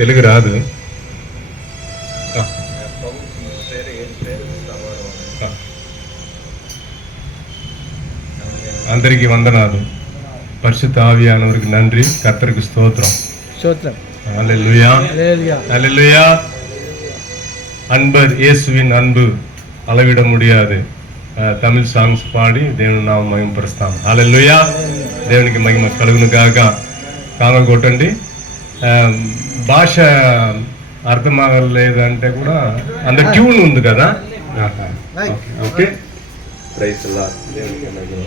తెలుగు రాదు. అందరికీ వందనాలు. పరిశుద్ధ ఆవిயானவருக்கு நன்றி. கர்த்தருக்கு ஸ்தோத்திரம். ஹல்லேலூயா, ஹல்லேலூயா. அன்பர் இயேசுவின் அன்பு அளவிட முடியாது. తమిళ సాంగ్స్ పాడి దేవుని నామం మహిమపరుస్తాం. హల్లెలూయా. దేవునికి మహిమ కలుగును గాక. కాంగ కొట్టండి. భాష అర్థమవ్వలేదంటే కూడా అంత ట్యూన్ ఉంది కదా. Okay, praise the Lord. దేవునికి మహిమ.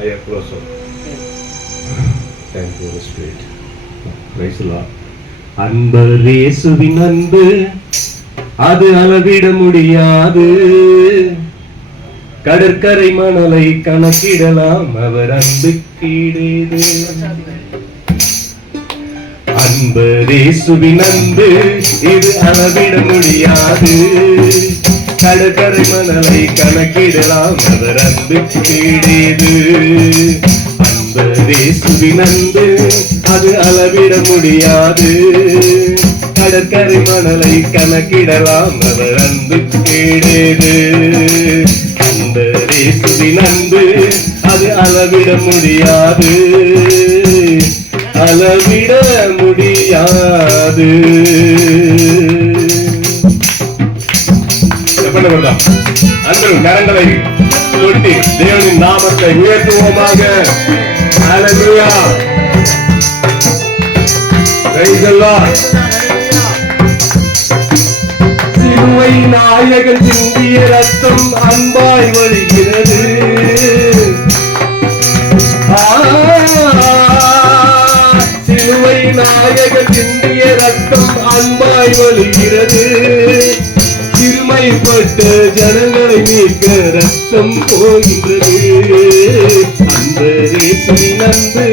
అయ్యా close. Thank you spirit. Praise the Lord. அன்பர் இயேசுவின் அன்பு அது அளவிட முடியாது. கடற்கரை மணலை கணக்கிடலாம் அவர் அன்புக்கீடேது. அன்பர் இயேசுவின் அன்பு இது அளவிட முடியாது. கடற்கரை மணலை கணக்கிடலாம் அவர் அன்புக்கீடேது. அன்பர் இயேசுவின் அன்பு அது அளவிட முடியாது. கடற்கரை மணலை கணக்கிடலாம் அவர் அன்புக்கீடேது. அன்பர் இயேசுவின் அன்பு அது அளவிட முடியாது. அளவிட முடியாது. అందరూ కరంగళై కొట్టి దేవుని నామத்தை உயர்த்துவோமாக. హల్లెలూయా. Praise the Lord. சிலுவை நாயகன் சிந்திய ரத்தம் அன்பாய் வழிகிறது. சிலுவை நாயகன் சிந்திய ரத்தம் அன்பாய் வழிகிறது. சிறுமைப்பட்ட ஜனங்களை மீட்க ரத்தம் போகின்றது. அன்பர் இயேசுவின் அன்பு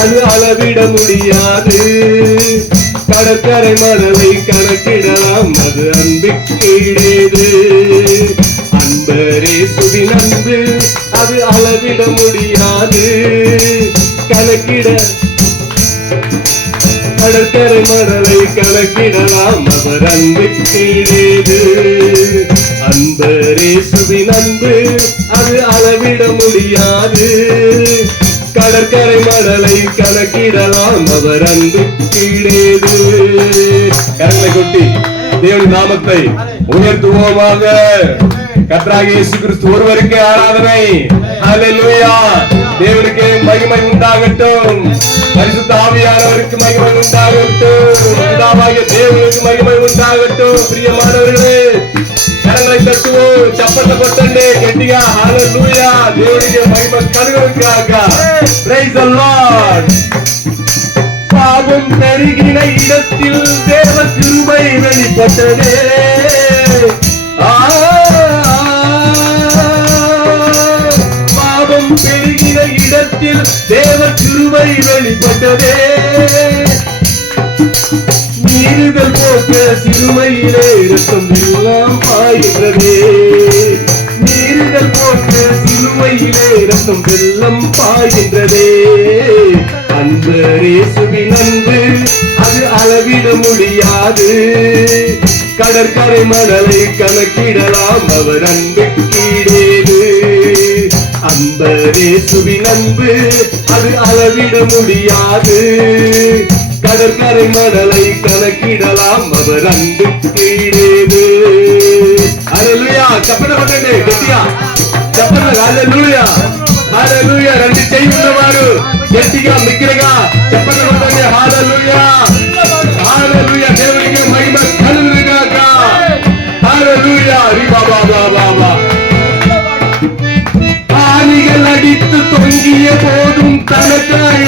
அது அளவிட முடியாது. கடற்கரை மணலை கணக்கிடலாம் அது அன்புக்கீடேது. அன்பர் இயேசுவின் அன்பு அது அளவிட முடியாது. கணக்கிட கடற்கரை மணலை கணக்கிடலாம் அவர் அன்புக்கீடேது. அன்பர் இயேசுவின் அன்பு அது அளவிட முடியாது. கடற்கரை மணலை கணக்கிடலாம் அவர் அன்புக்கீடேது. கரங்களை கொட்டி தேவன் நாமத்தை உயர்த்துவோமாக. கர்த்தராகிய இயேசு கிறிஸ்து ஒருவருக்கே ஆராதனை. ஹல்லேலூயா. தேவனுக்கு மகிமை உண்டாகட்டும். பரிசுத்த ஆவியானவருக்கு மகிமை உண்டாகட்டும். பிதாவாகிய தேவனுக்கு மகிமை உண்டாகட்டும். பிரியமானவர்களே, கரங்களை தட்டுவோம். చప్పట్లు కొట్టండి గట్టిగా. హల్లెలూయా. దేవునికి మహిమ కలుగును గాక. Praise the Lord. பாவம் பெருகின இடத்தில் தேவ கிருபை வெளிப்பட்டதே. பாவம் பெருகின இடத்தில் தேவ கிருபை வெளிப்பட்டதே. மீறுதல் போக்க சிறுமையிலே இரத்தம் எல்லாம் பாய்கிறதே. மீறுதல் போக்க சிலுவையிலே இரத்தம் வெள்ளம் பாய்கின்றதே. அன்பர் இயேசுவின் அன்பு அது அளவிட முடியாது. கடற்கரை மணலை கணக்கிடலாம் அவர் அன்புக்கீடேது. அன்பர் இயேசுவின் அன்பு அது அளவிட முடியாது. கடற்கரை மணலை கணக்கிடலாம் அவர் அன்புக்கீடேது. హల్లెలూయా. చప్పట్లు కొట్టండి గట్టిగా. చప్పట్లు. హల్లెలూయా, హల్లెలూయా. రెండు చెయ్యి ఉన్నవారు గట్టిగా మిగిలిగా చప్పట్లు కొట్టండి. హల్లెలూయా, హల్లెలూయా. దేవునికి మహిమ కలుగును గాక. హల్లెలూయా. ரிபா பாபா. ஆணிகள் அடித்து தொங்கிய போதும் தனக்காய்